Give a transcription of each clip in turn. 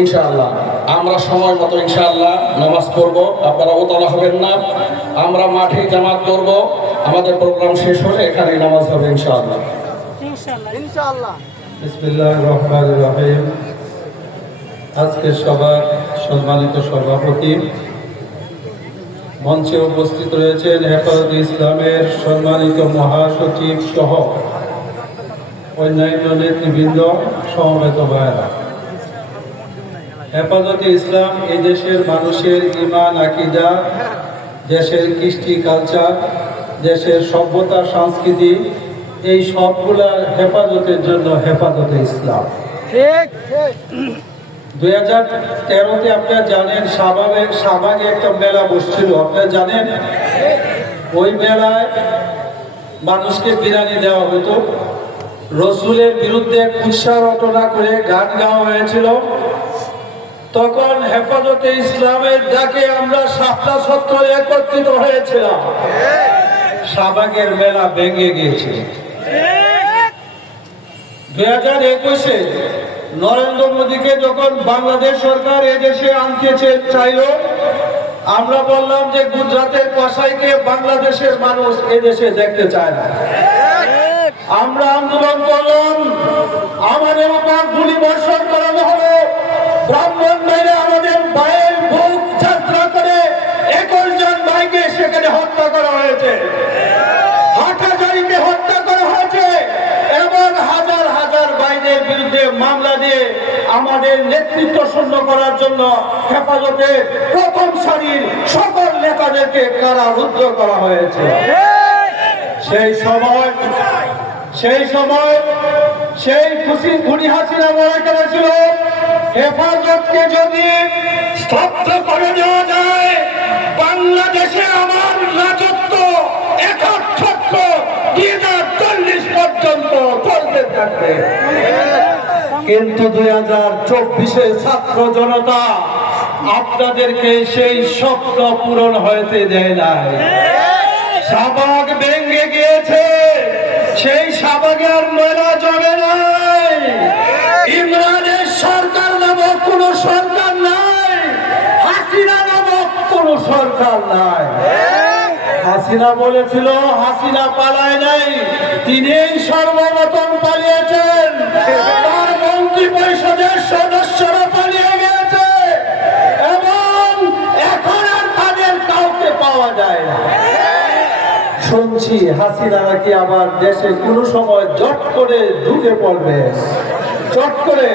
ইনশাআল্লাহ আমরা সময় মতো ইনশাআল্লাহ নামাজ পড়বো, আপনারা ওতলা হবেন না। আমরা মাঠে জামাত করব, আমাদের প্রোগ্রাম শেষ হলে এখানে নামাজ হবে ইনশাআল্লাহ। ইনশাআল্লাহ। বিসমিল্লাহির রহমানির রহিম। আজকের সভার সম্মানিত সভাপতি, মঞ্চে উপস্থিত রয়েছেন হেফাজতে ইসলামের সম্মানিত মহাসচিব সহ অন্যান্য নেতৃবৃন্দ, সমবেত ভাইয়েরা। হেফাজতে ইসলাম এই দেশের মানুষের ঈমান, আকীদা, দেশের কৃষ্টি কালচার, দেশের সভ্যতা, সংস্কৃতি, এই সবগুলার হেফাজতের জন্য হেফাজতে ইসলাম। 2013-তে আপনারা জানেন শাহবাগে একটা মেলা বসছিল, আপনারা জানেন। ওই মেলায় মানুষকে বিরানি দেওয়া হতো, রসুলের বিরুদ্ধে কুৎসা রটনা করে গান গাওয়া হয়েছিল। তখন হেফাজতে ইসলামের ডাকে আমরা শাপলা ছত্র একত্রিত হয়েছিলাম, শাহবাগের মেলা ভেঙে গিয়েছিল। 2021-এ নরেন্দ্র মোদীকে যখন বাংলাদেশ সরকার এদেশে আনতে চাইল, আমরা বললাম যে গুজরাটের কসাইকে বাংলাদেশের মানুষ এদেশে দেখতে চায় না। আমরা আন্দোলন করলাম, আমাদের উপর গুলি বর্ষণ করানো হলো, ব্রাহ্মণ মেরে আমাদের ভাইয়ের বুক যাত্রা করে 21 জন ভাইকে সেখানে হত্যা করা হয়েছে, হাটহাজারীকে হত্যা করা হয়েছে, এবং হাজার হাজার ভাইদের বিরুদ্ধে মামলা দিয়ে আমাদের নেতৃত্ব শূন্য করার জন্য হেফাজতের প্রথম সারির সকল নেতাদেরকে কারারুদ্ধ করা হয়েছে। সেই খুনি হাসিনা মনে করেছিল হেফাজতকে যদি স্তব্ধ করে দেওয়া যায়, বাংলাদেশে আমার রাজত্ব 2040 পর্যন্ত চলতে থাকবে। কিন্তু 2024-এ ছাত্র জনতা আপনাদেরকে সেই স্বপ্ন পূরণ হতে দেয় নাই। শাহবাগ ভেঙে গিয়েছে, সেই শাহবাগে আর মেলা জমে নাই। ইমরানের সরকার নামক কোন সরকার নাই, হাসিনা নামক কোন সরকার নাই। হাসিনা বলেছিল হাসিনা পালায় নাই, তিনি সর্বপ্রথম পালিয়েছেন, তার মন্ত্রী পরিষদের সদস্যরা পালিয়ে গেছে, এবং এখন আর তাদের কাউকে পাওয়া যায় না। শুনছি হাসিনা নাকি আবার দেশে কোনো সময় জট করে ঢুকে পড়বে, জট করে।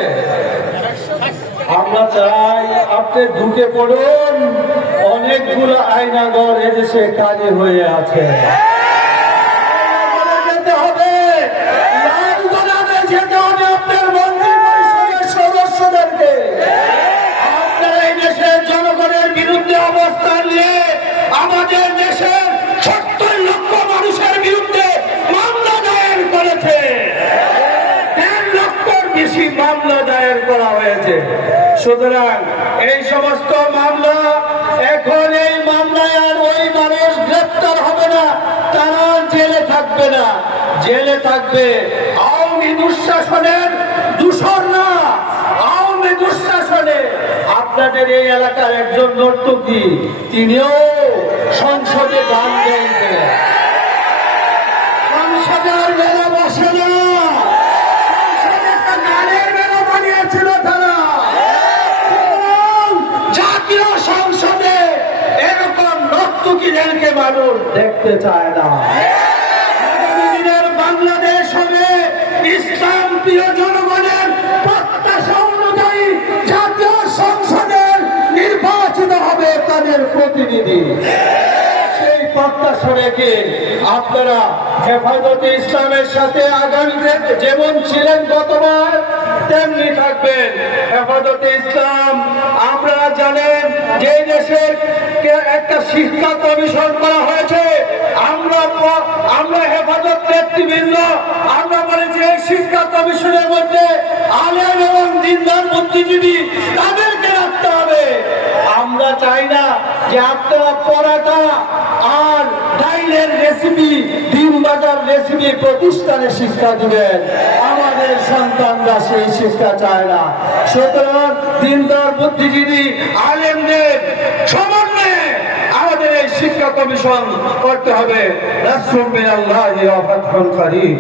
আমরা চাই আপনি ঢুকে পড়ুন, অনেকগুলো আয়নাঘর এদেশে কাজে হয়ে আছে। যেতে হবে, যেতে হবে আপনার মন্ত্রী পরিষদের সদস্যদেরকে। আপনারা এই দেশের জনগণের বিরুদ্ধে অবস্থান নিয়ে আমাদের দেশের 70 লক্ষ মানুষের বিরুদ্ধে মামলা দায়ের করেছে, 1.5 লক্ষর বেশি মামলা দায়ের করা হয়েছে। সুতরাং এই সমস্ত মামলা, এখন এই মামলায় আর ওই মানুষ গ্রেপ্তার হবে না, তারা জেলে থাকবে না, জেলে থাকবে আওয়ামী দুঃশাসনের দূষররা। আওয়ামী দুঃশাসনে আপনাদের এই এলাকার একজন নর্তকী, তিনিও সংসদে গান গাইতেন, সংসদে আর মেলা বসে না, সংসদে একটা গানের মেলা বানিয়েছিল তারা। জাতীয় সংসদে এরকম নর্তকীদেরকে মানুষ দেখতে চায় না। আগামী দিনের বাংলাদেশ হবে ইসলাম প্রিয় জনগণের প্রত্যাশা অনুযায়ী জাতীয় সংসদের নির্বাচিত হবে তাদের প্রতিনিধি। সেই প্রত্যাশা রেখে আপনারা হেফাজতে ইসলামের সাথে আগামীতে যেমন ছিলেন গতবার, তেমনি থাকবেন। হেফাজতে ইসলাম, আমরা জানেন যে দেশের একটা শিক্ষা কমিশন করা হয়েছে, আমরা হেফাজত নেতৃবৃন্দ আমরা বলেছি এই শিক্ষা কমিশনের মধ্যে আলেম এবং দিনদার বুদ্ধিজীবী তাদেরকে রাখতে হবে। আমরা চাই না যে আপনারা পরাটা আর ডাইলের রেসিপি, ডিম ভাজার রেসিপি প্রতিষ্ঠানে শিক্ষা দিবেন। আমাদের আমাদের সন্তানরা সেই শিক্ষা চায় না। সুতরাং দিনদার বুদ্ধিজীবী আলেমদের সমন্বয়ে আমাদের এই শিক্ষা কমিশন করতে হবে। নাসরুম মিনাল্লাহি ওয়া ফাতহুন করিম।